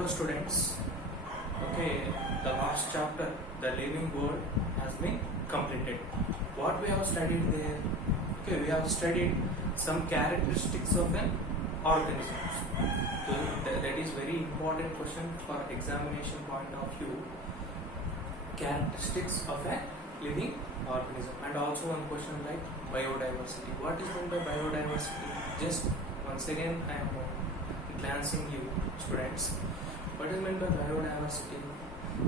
Hello students. Okay, the last chapter, the living world, has been completed. What we have studied there? Okay, we have studied some characteristics of an organism. So that is very important question for examination point of view. Characteristics of a living organism, and also one question like biodiversity. What is meant by biodiversity? Just once again, I am glancing you students. What is meant by biodiversity?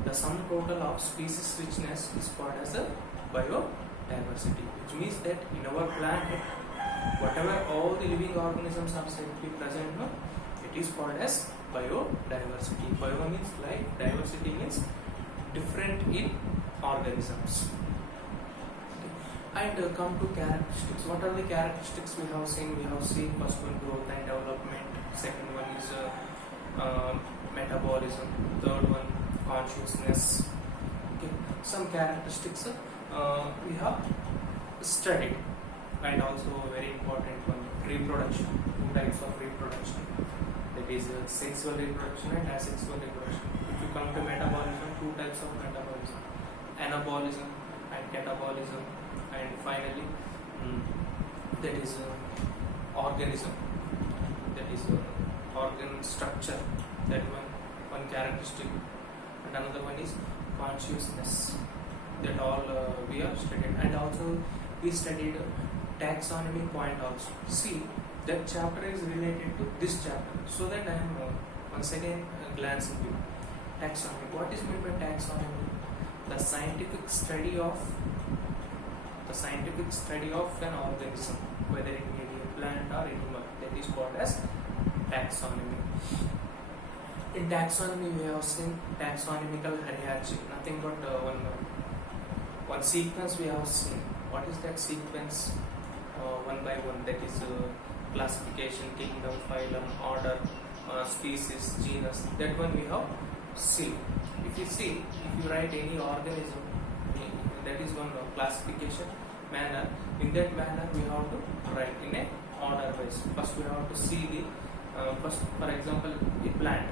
The sum total of species richness is called as a biodiversity, which means that in our planet, whatever all the living organisms are said to be present, no, it is called as biodiversity. Bio means life, diversity means different in organisms. And come to characteristics. What are the characteristics we have seen? We have seen first one, growth and development. Second one is metabolism. Third one, consciousness. Okay. Some characteristics we have studied, and also very important one, reproduction. Two types of reproduction. That is sexual reproduction and asexual reproduction. If you come to metabolism, two types of metabolism: anabolism and catabolism. And finally, that is organism. That is organ structure. That one characteristic. And another one is consciousness. That all we have studied. And also we studied taxonomy point also. See, that chapter is related to this chapter. So that I am once again glancing you. Taxonomy. What is meant by taxonomy? The scientific study of an organism, whether it may be a plant or animal, that is called as taxonomy. In taxonomy, we have seen taxonomical hierarchy, nothing but one sequence we have seen. What is that sequence? One by one, that is classification, kingdom, phylum, order, species, genus. That one we have seen. If you write any organism, that is one classification manner. In that manner, we have to write in a order wise. First, we have to see the first, for example, a plant.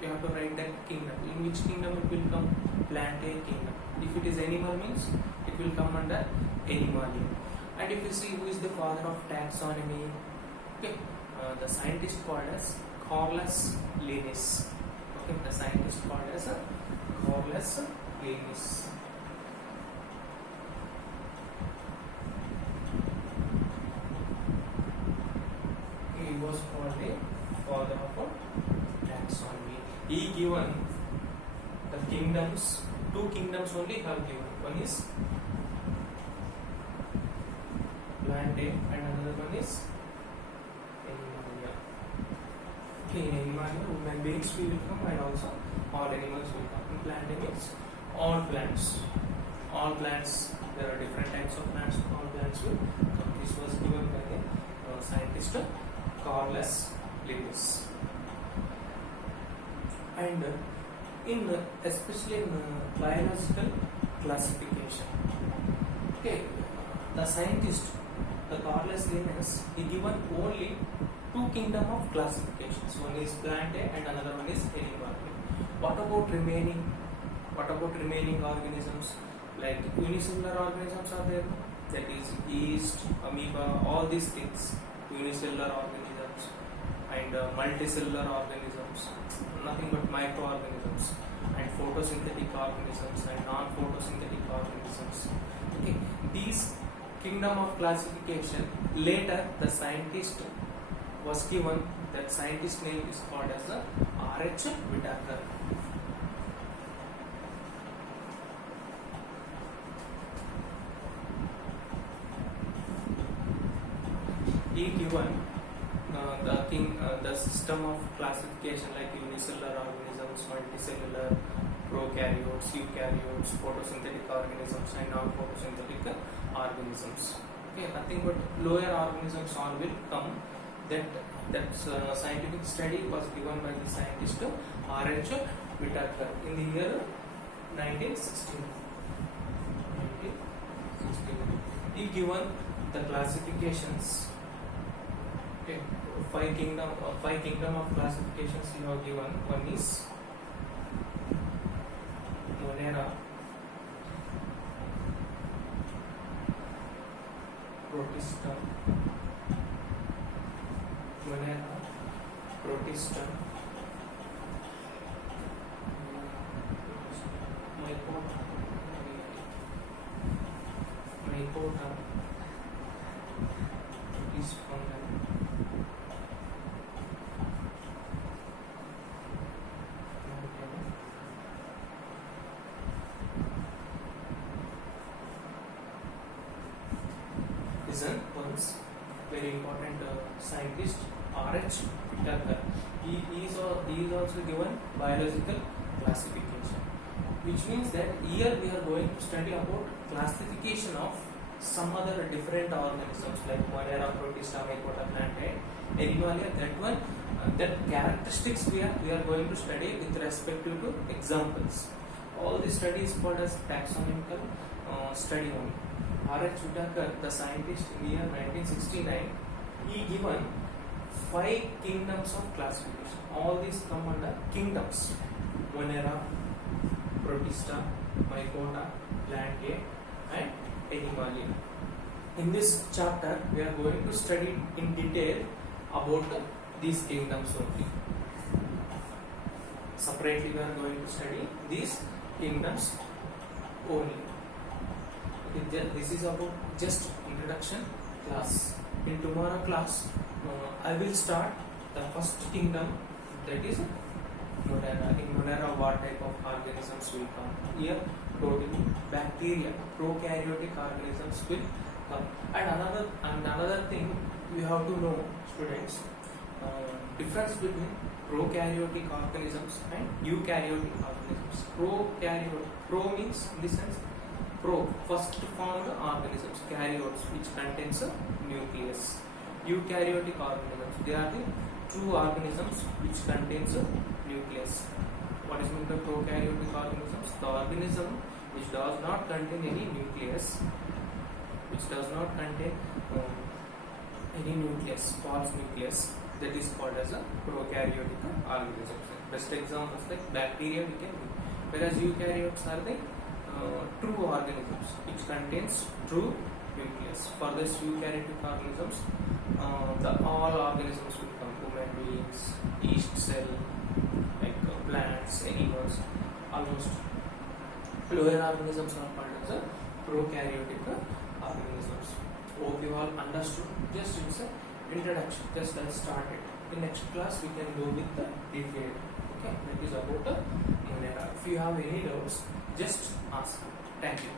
We have to write that kingdom. In which kingdom it will come? Plant A kingdom. If it is animal, means it will come under Animalia. And if you see who is the father of taxonomy, okay, the scientist called as Carolus Linnaeus. Okay, the scientist called as Carolus Linnaeus. He was called the father of taxonomy. He given the kingdoms, two kingdoms only have given. One is plant A and another one is Animalia. Okay, in Animalia, human beings will come and also all animals will come. In plant A means all plants. All plants, there are different types of plants, all plants will come. This was given by the scientist Carolus Linnaeus. And especially in biological classification, okay, the scientist, the Carolus Linnaeus, he given only two kingdom of classifications. One is plant A and another one is animal. What about remaining organisms? Like unicellular organisms are there, that is yeast, amoeba, all these things, unicellular organisms, and multicellular organisms, nothing but microorganisms, and photosynthetic organisms and non-photosynthetic organisms. Okay, these kingdom of classification, later the scientist was given, that scientist name is called as R.H. Whitaker. He given the system of classification like unicellular organisms, multicellular, prokaryotes, eukaryotes, photosynthetic organisms and non-photosynthetic organisms. Okay, nothing but lower organisms all will come. That scientific study was given by the scientist R.H. Whitaker in the year 1916. He given the classifications. Okay, five kingdom of classifications you have given. One is Monera, Protista, Monera, Protista, Mycota, is fungal. Listen, once very important scientist R.H. Whittaker. He is also given biological classification, which means that here we are going to study about classification of some other different organisms like Monera, Protista, Mycota, Plantae, Animalia. That one, that characteristics we are going to study with respect to examples. All the study is called as taxonomical study only. R.H. Whittaker, the scientist in the year 1969, he given 5 kingdoms of classification. All these come under kingdoms: Monera, Protista, Mycota, Plantae, and Animalia. In this chapter, we are going to study in detail about these kingdoms only. Separately, we are going to study these kingdoms only. This is about just introduction class. In tomorrow class, I will start the first kingdom, that is Monera. In Monera, what type of organisms will come? Here, totally bacteria, prokaryotic organisms will come. And another thing you have to know, students, difference between prokaryotic organisms and eukaryotic organisms. Pro means in the sense first formed organisms, karyotes, which contains a nucleus. Eukaryotic organisms, they are the true organisms which contains a nucleus. What is meant by prokaryotic organisms? The organism which does not contain any nucleus, false nucleus, that is called as a prokaryotic organism. Best examples like bacteria we can do, whereas eukaryotes are the true organisms which contains true nucleus. For this eukaryotic organisms, all organisms will come: human beings, yeast cell, like plants, animals. Almost lower organisms are called as a prokaryotic organisms. Hope you all understood. Just it's an introduction. Just I started. In next class we can go with the detail. Okay, that is about the Monera. If you have any doubts, just ask. Thank you.